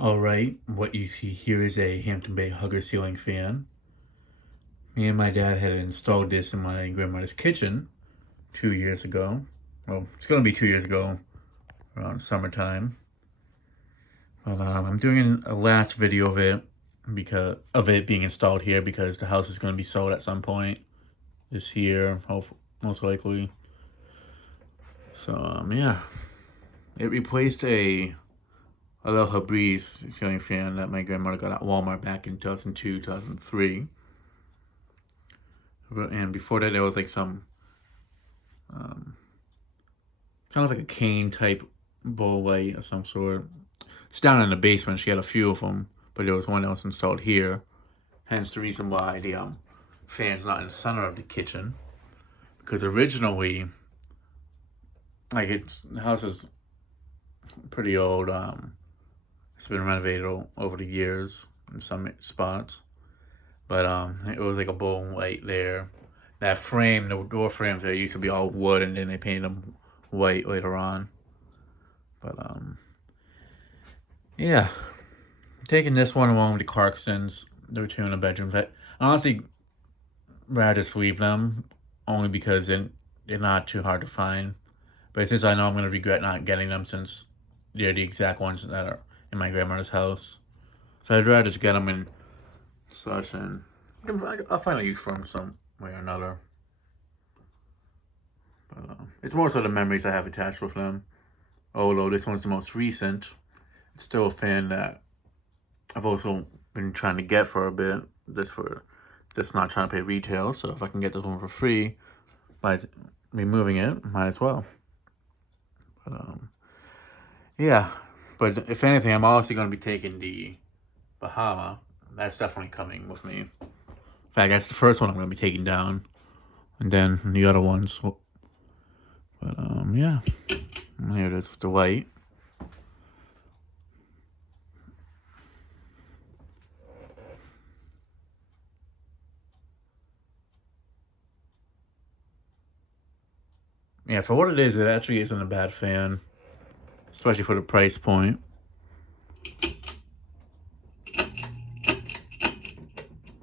Alright, what you see here is a Hampton Bay Hugger ceiling fan. Me and my dad had installed this in my grandmother's kitchen 2 years ago. Well, it's gonna be 2 years ago, around summertime. But I'm doing a last video of it because of it being installed here because the house is gonna be sold at some point this year, most likely. So yeah, it replaced a little Febreze ceiling fan that my grandmother got at Walmart back in 2002, 2003. And before that, there was like some um, kind of like a cane type bowl light of some sort. It's down in the basement. She had a few of them, but there was one else installed here. Hence the reason why the fan's not in the center of the kitchen. Because originally, the house is pretty old. It's been renovated over the years in some spots. But it was like a bowl light there. That frame, the door frames there used to be all wood, and then they painted them white later on. But yeah, taking this one along with the Clarksons, the two in the bedrooms. I honestly rather just leave them, only because they're not too hard to find. But since I know I'm gonna regret not getting them, since they're the exact ones that are in my grandmother's house, so I'd rather just get them and such, and I'll find a use for them some way or another. But it's more so the memories I have attached with them. Although this one's the most recent, it's still a fan that I've also been trying to get for a bit. Just not trying to pay retail. So if I can get this one for free by removing it, might as well. But yeah. But if anything, I'm also going to be taking the Bahama. That's definitely coming with me. In fact, that's the first one I'm going to be taking down, and then the other ones. But yeah, here it is with the light. Yeah, for what it is, it actually isn't a bad fan, especially for the price point.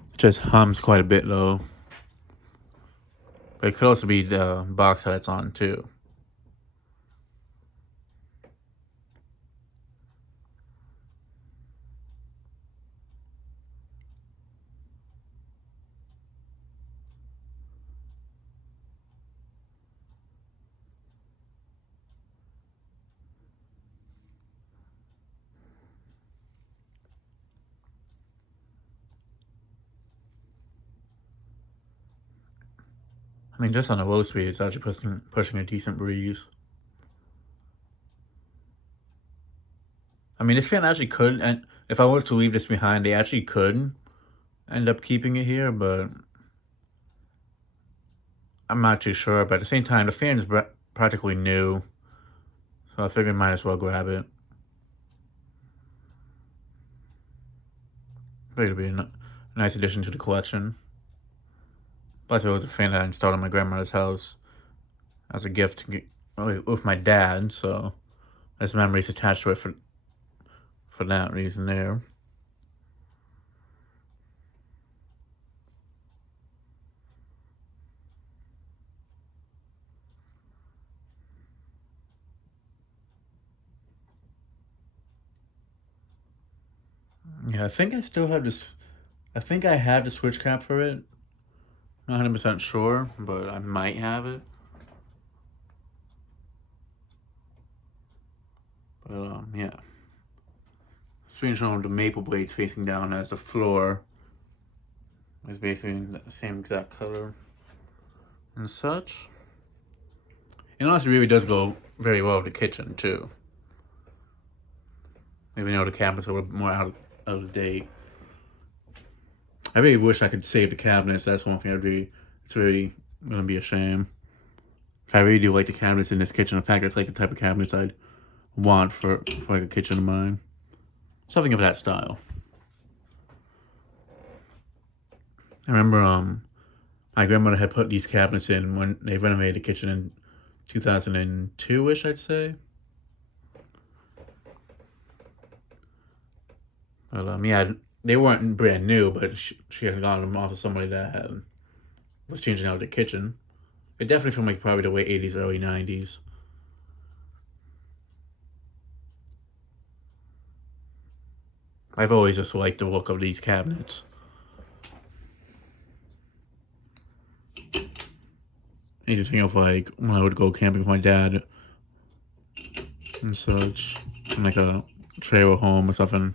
It just hums quite a bit though. But it could also be the box that it's on too. I mean, just on the low speed, it's actually pushing a decent breeze. I mean, this fan actually could, and if I was to leave this behind, they actually could end up keeping it here, but I'm not too sure. But at the same time, the fan's practically new, so I figured I might as well grab it. But it'll be a nice addition to the collection. Plus, it was a fan that I installed in my grandmother's house as a gift with my dad, so there's memories attached to it for that reason there. Yeah, I think I still have this. I think I have the switch cap for it. Not 100% sure, but I might have it. But yeah. Screen showing the maple blades facing down as the floor is basically the same exact color and such. And honestly, really does go very well with the kitchen too. Even though the cabinets are a little more out of date. I really wish I could save the cabinets. That's one thing it's really gonna be a shame. I really do like the cabinets in this kitchen. In fact, it's like the type of cabinets I'd want for like a kitchen of mine. Something of that style. I remember my grandmother had put these cabinets in when they renovated the kitchen in 2002-ish, I'd say. But yeah, they weren't brand new, but she had gotten them off of somebody that was changing out the kitchen. It definitely from like probably the late '80s, early '90s. I've always just liked the look of these cabinets. I just think of like when I would go camping with my dad and such, in like a trailer home or something,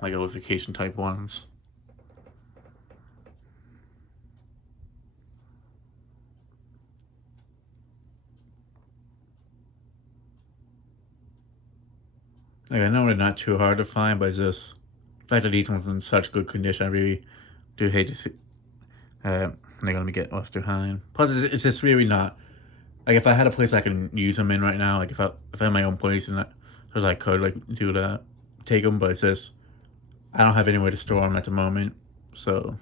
like those vacation type ones. Like I know they're not too hard to find, but it's just the fact that these ones are in such good condition, I really do hate to see they're gonna be get left behind. Plus, it's just really not like if I had a place I can use them in right now, like if I had my own place and I could like do that, take them, but it's just I don't have anywhere to store them at the moment. So,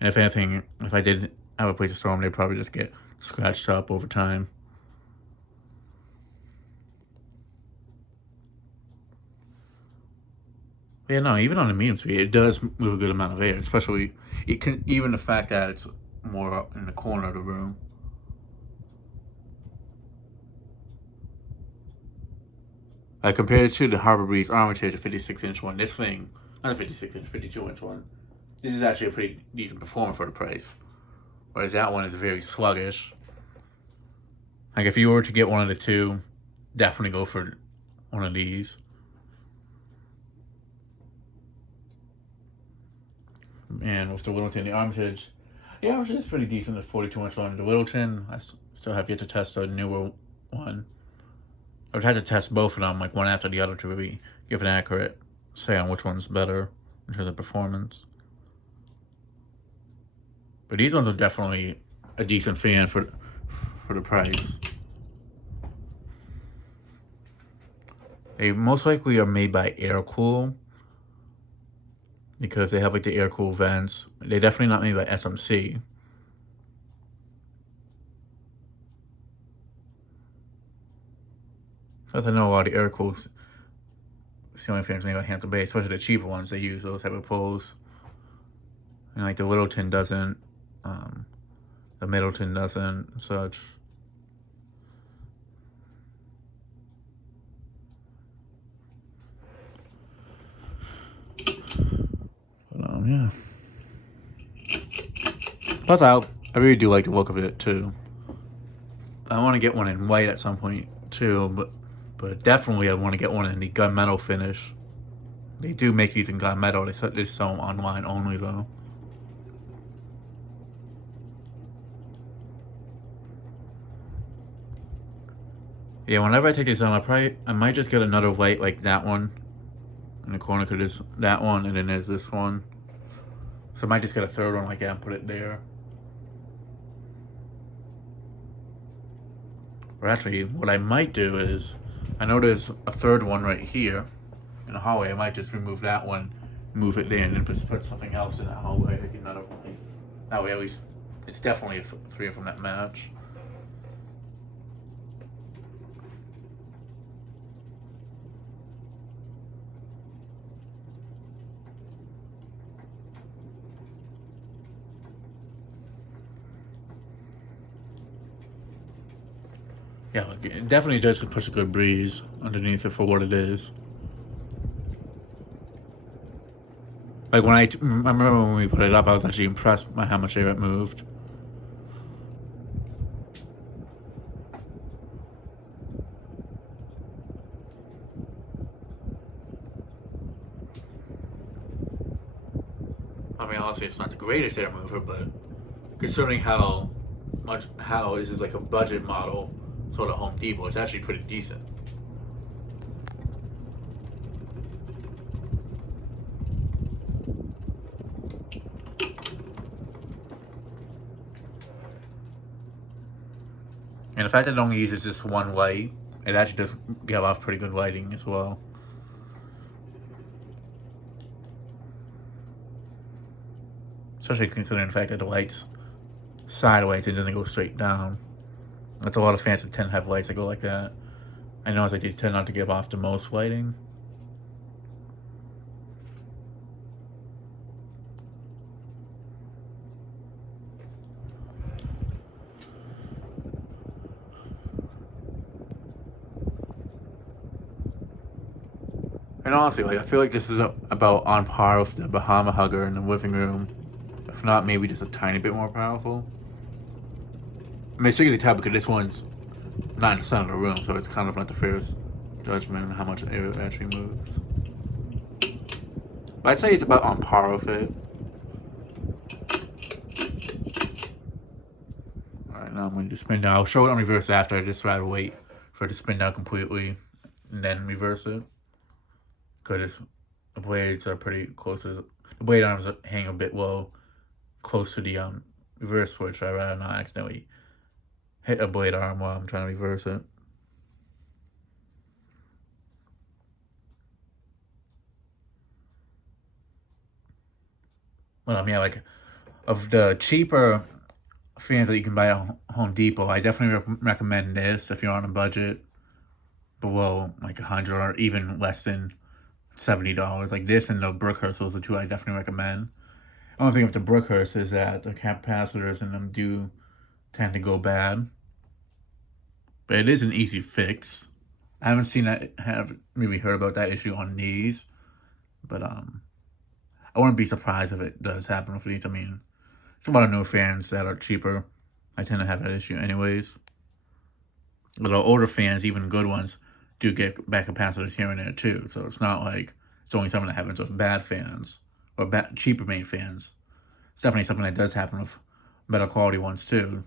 and if anything, if I did have a place to store them, they'd probably just get scratched up over time. Yeah, no, even on the medium speed, it does move a good amount of air, especially it can even the fact that it's more up in the corner of the room. Compared to the Harbor Breeze Armitage, the 56-inch one, this thing, not a 56-inch, 52-inch one, this is actually a pretty decent performer for the price. Whereas that one is very sluggish. Like if you were to get one of the two, definitely go for one of these. And with the Littleton, the Armitage, the Armitage is pretty decent. The 42-inch one. The Littleton, I still have yet to test the newer one. I would have to test both of them, like one after the other, to really give an accurate say on which one's better in terms of performance. But these ones are definitely a decent fan for the price. They most likely are made by Aircool because they have like the Aircool vents. They're definitely not made by SMC. As I know, a lot of the Aircool ceiling fans made by Hampton Bay, especially the cheaper ones, they use those type of poles. And like the Littleton doesn't, the Middleton doesn't, and such. But yeah. Plus, I really do like the look of it too. I want to get one in white at some point too, but definitely I want to get one in the gunmetal finish. They do make these in gunmetal. They sell them online only though. Yeah, whenever I take these on, I might just get another white like that one in the corner, cause there's that one and then there's this one. So I might just get a third one like that and put it there. Or actually, what I might do is, I know there's a third one right here in the hallway. I might just remove that one, move it there, and then just put something else in that hallway. Like another one. That way, at least it's definitely three of them that match. Yeah, it definitely does push a good breeze underneath it for what it is. Like when I remember when we put it up, I was actually impressed by how much air it moved. I mean, honestly, it's not the greatest air mover, but considering how this is like a budget model, sort of Home Depot, it's actually pretty decent. And the fact that it only uses just one light, it actually does give off pretty good lighting as well. Especially considering the fact that the light's sideways, it doesn't go straight down. That's a lot of fans that tend to have lights that go like that. I know that they tend not to give off the most lighting. And honestly, like I feel like this is about on par with the Bahama Hugger in the living room. If not, maybe just a tiny bit more powerful. I mean, it's tricky to tell because this one's not in the center of the room, so it's kind of not the fairest judgment on how much air it actually moves. But I'd say it's about on par with it. Alright, now I'm going to do spin down. I'll show it on reverse after. I just rather wait for it to spin down completely and then reverse it. Because the blades are pretty close to the blade arms hang a bit low, close to the reverse switch. I'd rather not accidentally hit a blade arm while I'm trying to reverse it. But yeah, like of the cheaper fans that you can buy at Home Depot, I definitely recommend this if you're on a budget below like 100 or even less than $70. Like this and the Brookhurst, those are the two I definitely recommend. The only thing with the Brookhurst is that the capacitors in them do tend to go bad, but it is an easy fix. I haven't seen that, have maybe heard about that issue on these, but I wouldn't be surprised if it does happen with these. I mean, it's a lot of new fans that are cheaper. I tend to have that issue anyways. But the older fans, even good ones, do get back capacitors here and there too. So it's not like it's only something that happens with bad fans or cheaper made fans. It's definitely something that does happen with better quality ones too.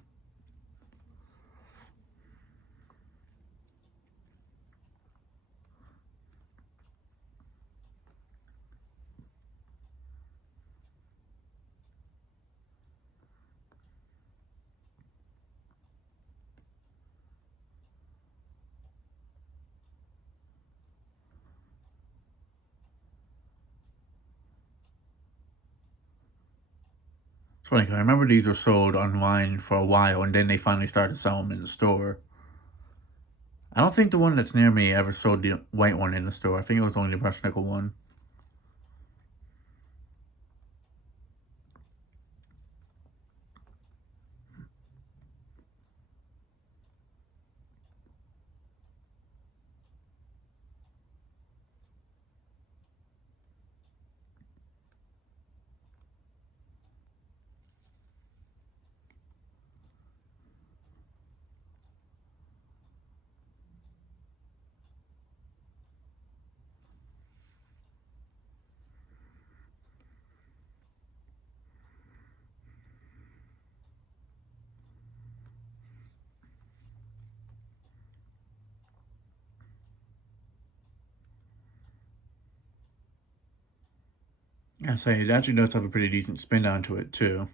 It's funny because I remember these were sold online for a while, and then they finally started selling them in the store. I don't think the one that's near me ever sold the white one in the store. I think it was only the brushed nickel one. I say it actually does have a pretty decent spin down to it too.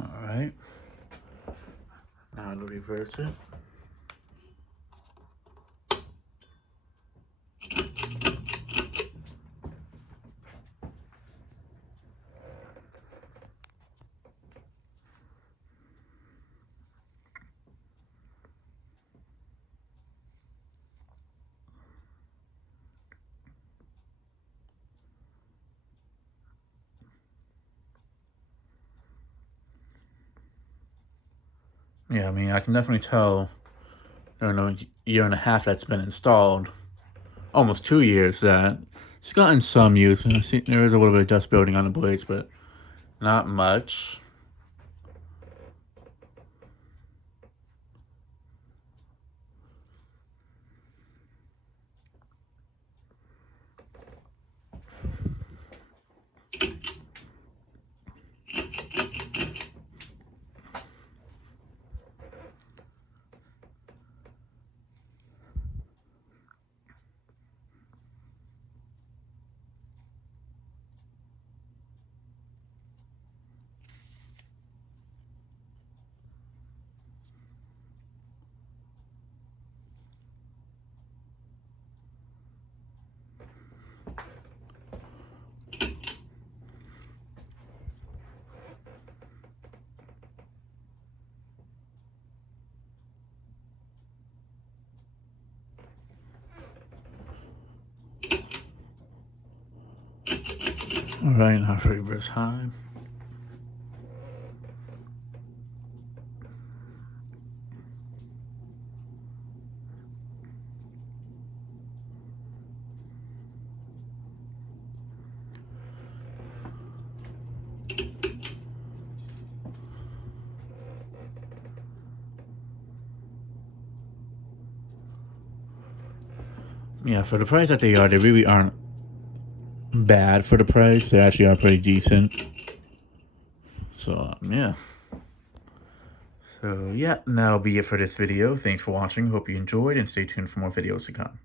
All right. Now to reverse it. Yeah, I mean, I can definitely tell during the year and a half that's been installed, almost 2 years, that it's gotten some use. And I see there is a little bit of dust building on the blades, but not much. Alright, now for reverse high. Yeah, for the price that they really aren't bad for the price. They actually are pretty decent. So, yeah. So, yeah, that'll be it for this video. Thanks for watching. Hope you enjoyed, and stay tuned for more videos to come.